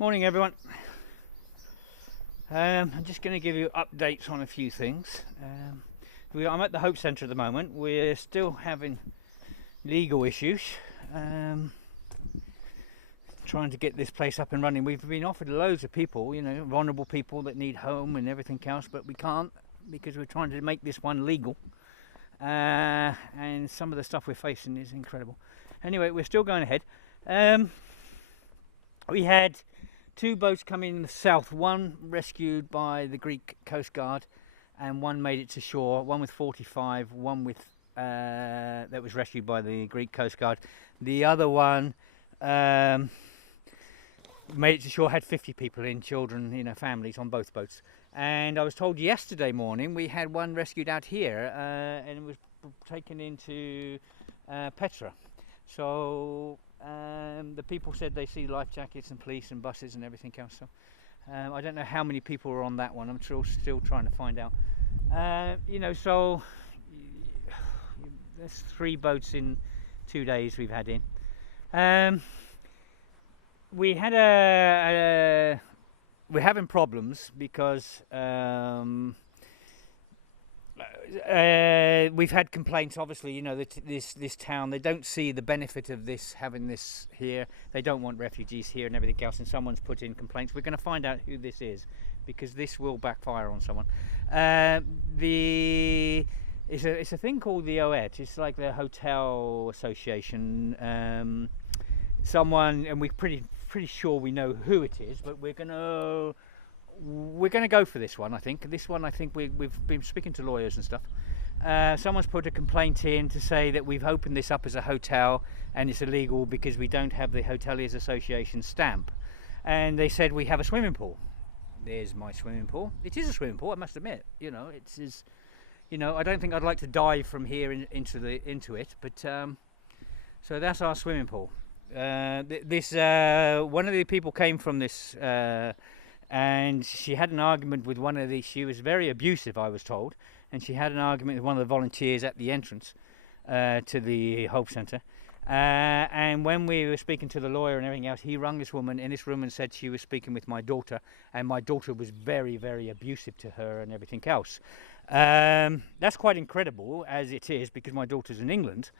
Morning everyone. I'm just going to give you updates on a few things. I'm at the Hope Centre at the moment. We're still having legal issues, trying to get this place up and running. We've been offered loads of people, vulnerable people that need home and everything else, but we can't because we're trying to make this one legal. And some of the stuff we're facing is incredible. Anyway, we're still going ahead. We had two boats come in the south, one rescued by the Greek Coast Guard and one made it to shore, one with 45, one with that was rescued by the Greek Coast Guard. The other one made it to shore, had 50 people in, children, families on both boats. And I was told yesterday morning we had one rescued out here and it was taken into Petra. So the people said they see life jackets and police and buses and everything else. So I don't know how many people were on that one. I'm still trying to find out. So there's 3 boats in 2 days we've had in. We had we're having problems because we've had complaints. Obviously, that this town, they don't see the benefit of having this here. They don't want refugees here and everything else. And someone's put in complaints. We're going to find out who this is because this will backfire on someone. It's a thing called the OET. It's like the Hotel Association. And we're pretty sure we know who it is, but we're gonna go for this one. I think we've been speaking to lawyers and stuff. Someone's put a complaint in to say that we've opened this up as a hotel and it's illegal because we don't have the Hoteliers Association stamp. And they said we have a swimming pool. There's my swimming pool. It is a swimming pool, I must admit. I don't think I'd like to dive from here into it, but so that's our swimming pool. One of the people came from this and she had an argument with one of the, she was very abusive, I was told, and she had an argument with one of the volunteers at the entrance to the Hope Centre. And when we were speaking to the lawyer and everything else, he rang this woman in this room and said she was speaking with my daughter, and my daughter was very, very abusive to her and everything else. That's quite incredible as it is, because my daughter's in England.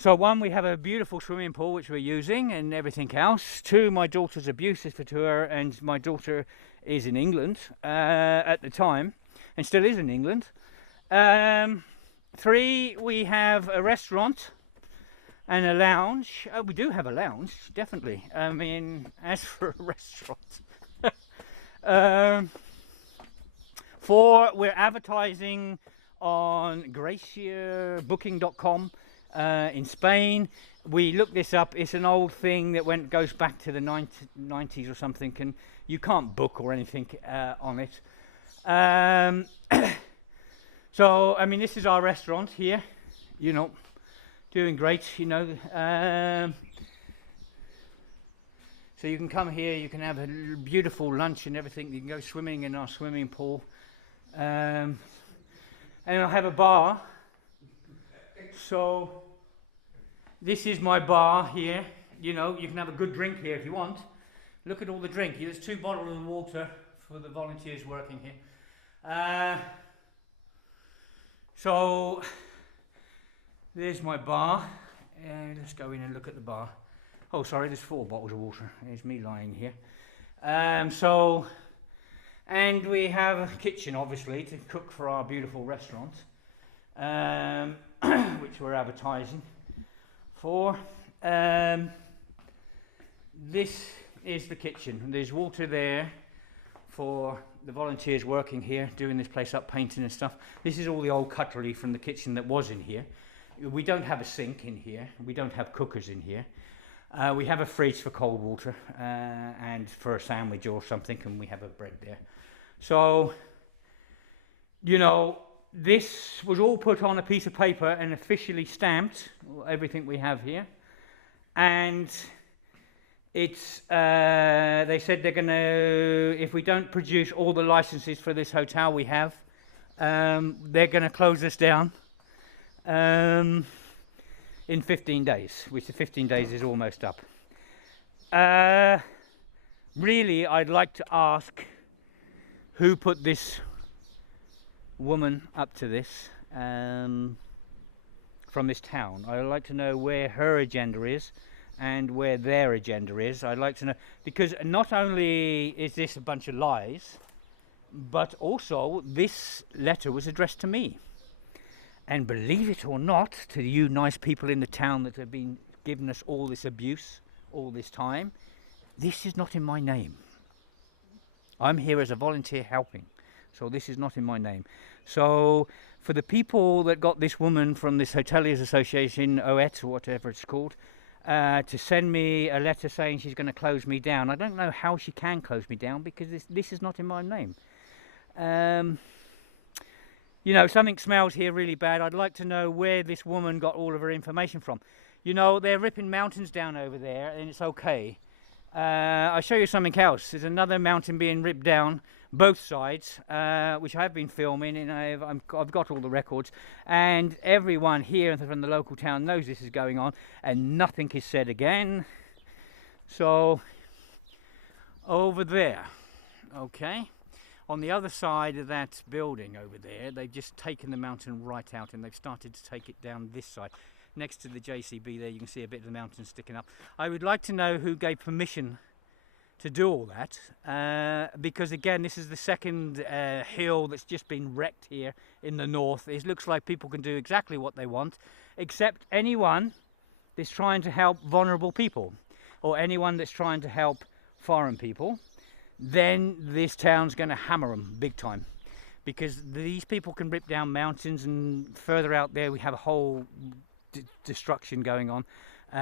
So one, we have a beautiful swimming pool which we're using and everything else. 2, my daughter's abusive to her, and my daughter is in England at the time, and still is in England. 3, we have a restaurant and a lounge. Oh, we do have a lounge, definitely. I mean, as for a restaurant. 4, we're advertising on GracierBooking.com. In Spain. We looked this up. It's an old thing that goes back to the 90s or something, and you can't book or anything on it. So I mean, this is our restaurant here, doing great, so you can come here, you can have a beautiful lunch and everything. You can go swimming in our swimming pool, and I'll have a bar. So this is my bar here. You can have a good drink here if you want. Look at all the drink. There's 2 bottles of water for the volunteers working here. So there's my bar. Let's go in and look at the bar. Oh, sorry, there's 4 bottles of water. There's me lying here. And we have a kitchen, obviously, to cook for our beautiful restaurant. Which we're advertising for. This is the kitchen. There's water there for the volunteers working here, doing this place up, painting and stuff. This is all the old cutlery from the kitchen that was in here. We don't have a sink in here. We don't have cookers in here. We have a fridge for cold water and for a sandwich or something, and we have a bread there. So, this was all put on a piece of paper and officially stamped, everything we have here. And it's, they said they're going to, if we don't produce all the licenses for this hotel we have, they're going to close us down. in 15 days, which the 15 days is almost up. Really, I'd like to ask who put this woman up to this from this town. I'd like to know where her agenda is and where their agenda is. I'd like to know, because not only is this a bunch of lies, but also this letter was addressed to me. And believe it or not, to you nice people in the town that have been giving us all this abuse all this time, this is not in my name. I'm here as a volunteer helping, so this is not in my name. So for the people that got this woman from this Hoteliers Association, OET or whatever it's called, to send me a letter saying she's going to close me down, I don't know how she can close me down, because this is not in my name. You know, something smells here really bad. I'd like to know where this woman got all of her information from. You know, they're ripping mountains down over there, and it's okay. I'll show you something else. There's another mountain being ripped down, both sides, which I've been filming, and I've got all the records. And everyone here from the local town knows this is going on, and nothing is said again. So, over there, okay? On the other side of that building over there, they've just taken the mountain right out, and they've started to take it down this side. Next to the JCB there, you can see a bit of the mountain sticking up. I would like to know who gave permission to do all that, because again, this is the second hill that's just been wrecked here in the north. It looks like people can do exactly what they want, except anyone that's trying to help vulnerable people, or anyone that's trying to help foreign people. Then this town's going to hammer them big time, because these people can rip down mountains, and further out there we have a whole destruction going on,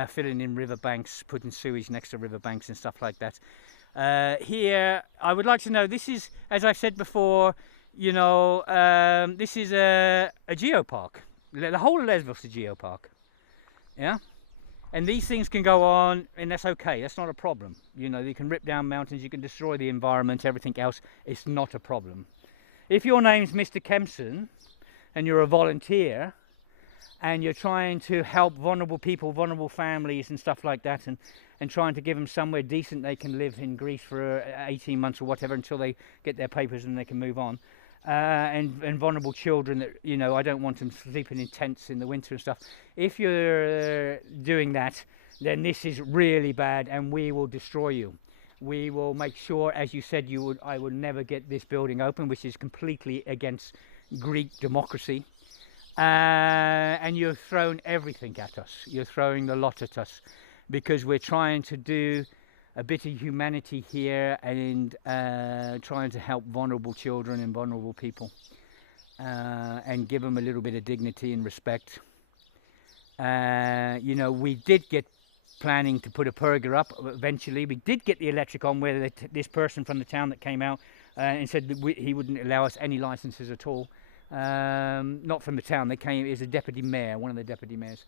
filling in riverbanks, putting sewage next to riverbanks and stuff like that. Here, I would like to know, this is, as I said before, you know, this is a geopark. The whole of Lesbos is a geopark. Yeah? And these things can go on, and that's okay, that's not a problem. You know, you can rip down mountains, you can destroy the environment, everything else, it's not a problem. If your name's Mr. Kempson, and you're a volunteer, and you're trying to help vulnerable people, vulnerable families and stuff like that, and trying to give them somewhere decent they can live in Greece for 18 months or whatever until they get their papers and they can move on. And vulnerable children that, you know, I don't want them sleeping in tents in the winter and stuff. If you're doing that, then this is really bad, and we will destroy you. We will make sure, as you said you would, I will never get this building open, which is completely against Greek democracy. And you've thrown everything at us. You're throwing the lot at us, because we're trying to do a bit of humanity here, and trying to help vulnerable children and vulnerable people, and give them a little bit of dignity and respect. You know, we did get planning to put a pergola up eventually. We did get the electric on, where this person from the town that came out and said that he wouldn't allow us any licenses at all. Not from the town, they came, it was a deputy mayor, one of the deputy mayors.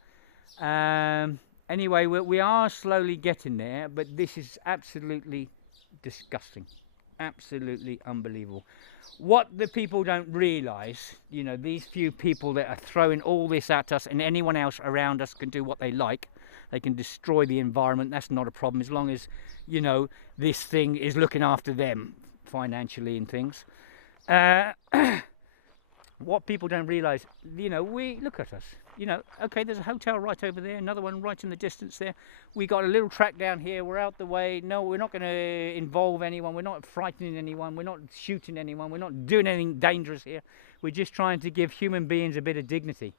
Anyway, we are slowly getting there, but this is absolutely disgusting, absolutely unbelievable. What the people don't realise, you know, these few people that are throwing all this at us, and anyone else around us can do what they like. They can destroy the environment, that's not a problem, as long as, you know, this thing is looking after them financially and things. What people don't realise, you know, look at us, you know, okay, there's a hotel right over there, another one right in the distance there. We got a little track down here, we're out the way. No, we're not going to involve anyone, we're not frightening anyone, we're not shooting anyone, we're not doing anything dangerous here. We're just trying to give human beings a bit of dignity,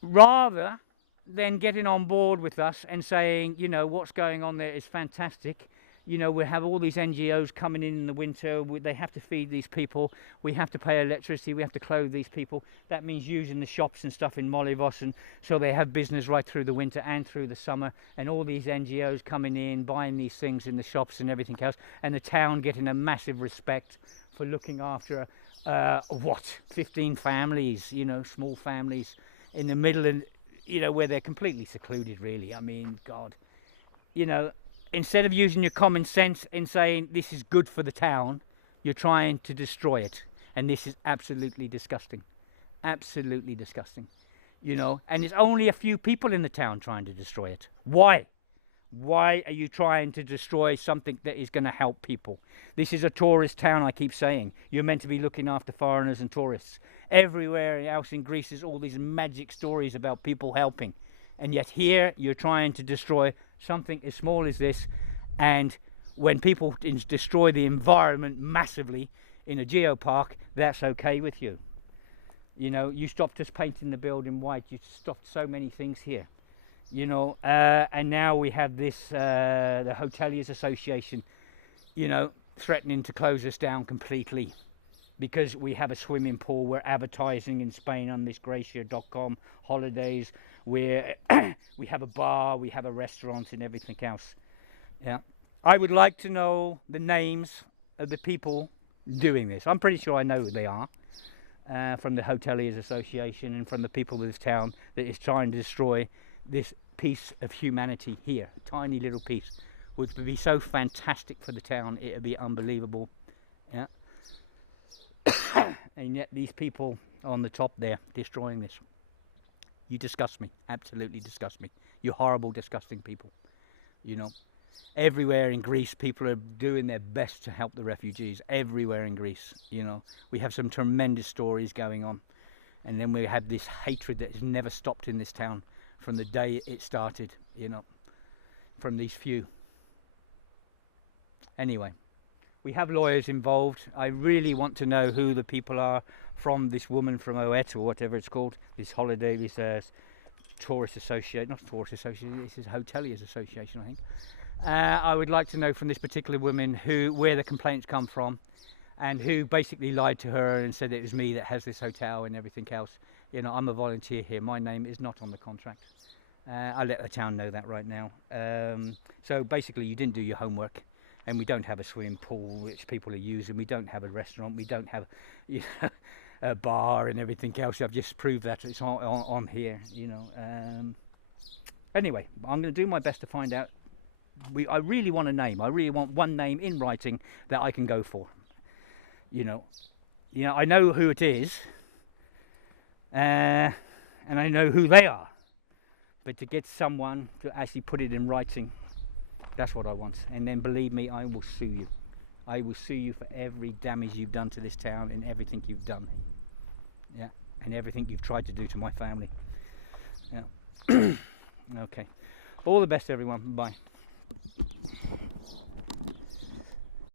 rather than getting on board with us and saying, you know, what's going on there is fantastic. You know, we have all these NGOs coming in the winter, they have to feed these people, we have to pay electricity, we have to clothe these people. That means using the shops and stuff in Molivos, and so they have business right through the winter and through the summer, and all these NGOs coming in, buying these things in the shops and everything else, and the town getting a massive respect for looking after, 15 families, you know, small families in the middle, and, you know, where they're completely secluded, really. I mean, God, you know, instead of using your common sense and saying this is good for the town, you're trying to destroy it. And this is absolutely disgusting. Absolutely disgusting. you know, and there's only a few people in the town trying to destroy it. Why? Why are you trying to destroy something that is going to help people? This is a tourist town, I keep saying. You're meant to be looking after foreigners and tourists. Everywhere else in Greece is all these magic stories about people helping. And yet here you're trying to destroy something as small as this. And when people destroy the environment massively in a geopark, that's okay with you. You know, you stopped us painting the building white. You stopped so many things here. You know, and now we have this, the Hoteliers Association, you know, threatening to close us down completely because we have a swimming pool. We're advertising in Spain on this Gracia.com holidays. We have a bar, we have a restaurant and everything else. Yeah, I would like to know the names of the people doing this. I'm pretty sure I know who they are. From the Hoteliers Association and from the people of this town that is trying to destroy this piece of humanity here. Tiny little piece would be so fantastic for the town. It would be unbelievable. Yeah. And yet these people on the top there destroying this. You disgust me. Absolutely disgust me. You horrible, disgusting people. You know, everywhere in Greece people are doing their best to help the refugees. Everywhere in Greece, you know, we have some tremendous stories going on, and then we have this hatred that has never stopped in this town from the day it started, you know, from these few. Anyway, we have lawyers involved. I really want to know who the people are from this woman from Oet or whatever it's called, this holiday, this tourist association, not tourist association, this is Hoteliers Association, I think. I would like to know from this particular woman where the complaints come from, and who basically lied to her and said it was me that has this hotel and everything else. You know, I'm a volunteer here. My name is not on the contract. I'll let the town know that right now. So basically, you didn't do your homework, and we don't have a swimming pool which people are using. We don't have a restaurant. We don't have, you know, a bar and everything else. I've just proved that it's on here. You know. Anyway, I'm going to do my best to find out. I really want a name. I really want one name in writing that I can go for. You know, I know who it is, and I know who they are. But to get someone to actually put it in writing, that's what I want. And then believe me, I will sue you. I will sue you for every damage you've done to this town and everything you've done. Yeah, and everything you've tried to do to my family. Yeah. Okay. All the best, everyone. Bye.